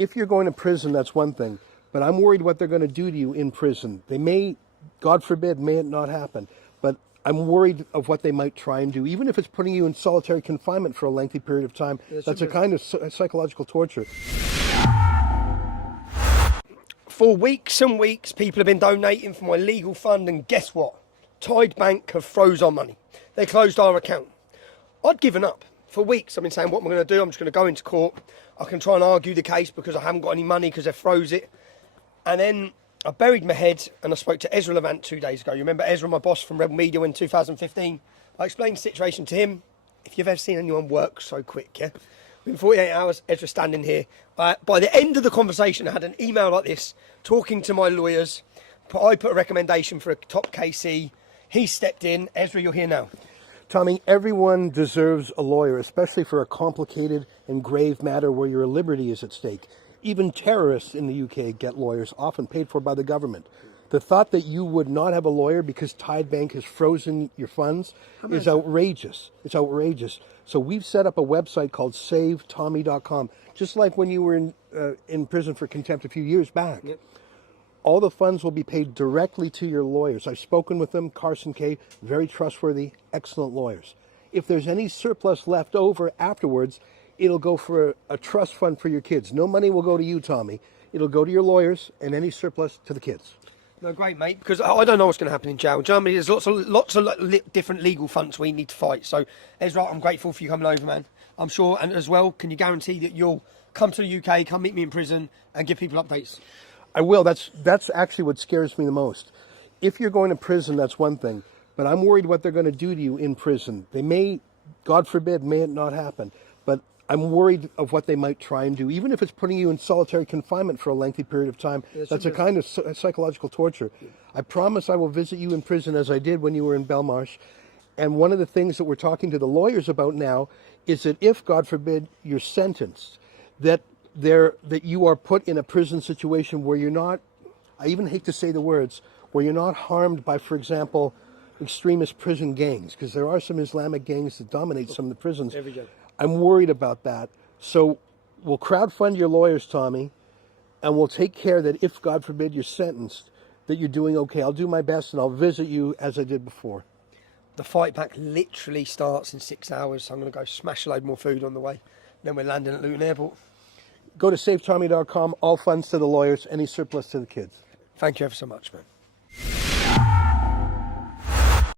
if you're going to prison, that's one thing. But I'm worried what they're going to do to you in prison. They may, God forbid, may it not happen. But I'm worried of what they might try and do, even if it's putting you in solitary confinement for a lengthy period of time. That's a kind of psychological torture. For weeks and weeks, people have been donating for my legal fund, and guess what? Tide Bank have froze our money. They closed our account. I'd given up. For weeks, I've been saying, what am I going to do? I'm just going to go into court. I can try and argue the case because I haven't got any money because they froze it. And then I buried my head and I spoke to Ezra Levant 2 days ago. You remember Ezra, my boss from Rebel Media in 2015? I explained the situation to him. If you've ever seen anyone work so quick, yeah? Within 48 hours, Ezra standing here. By the end of the conversation, I had an email like this, talking to my lawyers. I put a recommendation for a top KC. He stepped in. Ezra, you're here now. Tommy, everyone deserves a lawyer, especially for a complicated and grave matter where your liberty is at stake. Even terrorists in the UK get lawyers, often paid for by the government. The thought that you would not have a lawyer because Tide Bank has frozen your funds is outrageous. It's outrageous. So we've set up a website called SaveTommy.com, just like when you were in prison for contempt a few years back. Yep. All the funds will be paid directly to your lawyers. I've spoken with them, Carson Kay, very trustworthy, excellent lawyers. If there's any surplus left over afterwards, it'll go for a trust fund for your kids. No money will go to you, Tommy. It'll go to your lawyers and any surplus to the kids. No, great, mate, because I don't know what's going to happen in jail. Germany, there's lots of different legal fronts we need to fight. So, Ezra, I'm grateful for you coming over, man. I'm sure, and as well, can you guarantee that you'll come to the UK, come meet me in prison, and give people updates? I will. That's actually what scares me the most. If you're going to prison, that's one thing. But I'm worried what they're going to do to you in prison. They may, God forbid, may it not happen. But I'm worried of what they might try and do, even if it's putting you in solitary confinement for a lengthy period of time. That's a kind of psychological torture. I promise I will visit you in prison as I did when you were in Belmarsh. And one of the things that we're talking to the lawyers about now is that if, God forbid, you're sentenced, that you are put in a prison situation where you're not, I even hate to say the words, where you're not harmed by, for example, extremist prison gangs, because there are some Islamic gangs that dominate some of the prisons. I'm worried about that. So we'll crowdfund your lawyers, Tommy, and we'll take care that if, God forbid, you're sentenced, that you're doing okay. I'll do my best and I'll visit you as I did before. The fight back literally starts in 6 hours, so I'm going to go smash a load more food on the way. Then we're landing at Luton Airport. Go to SaveTommy.com, all funds to the lawyers, any surplus to the kids. Thank you ever so much, man.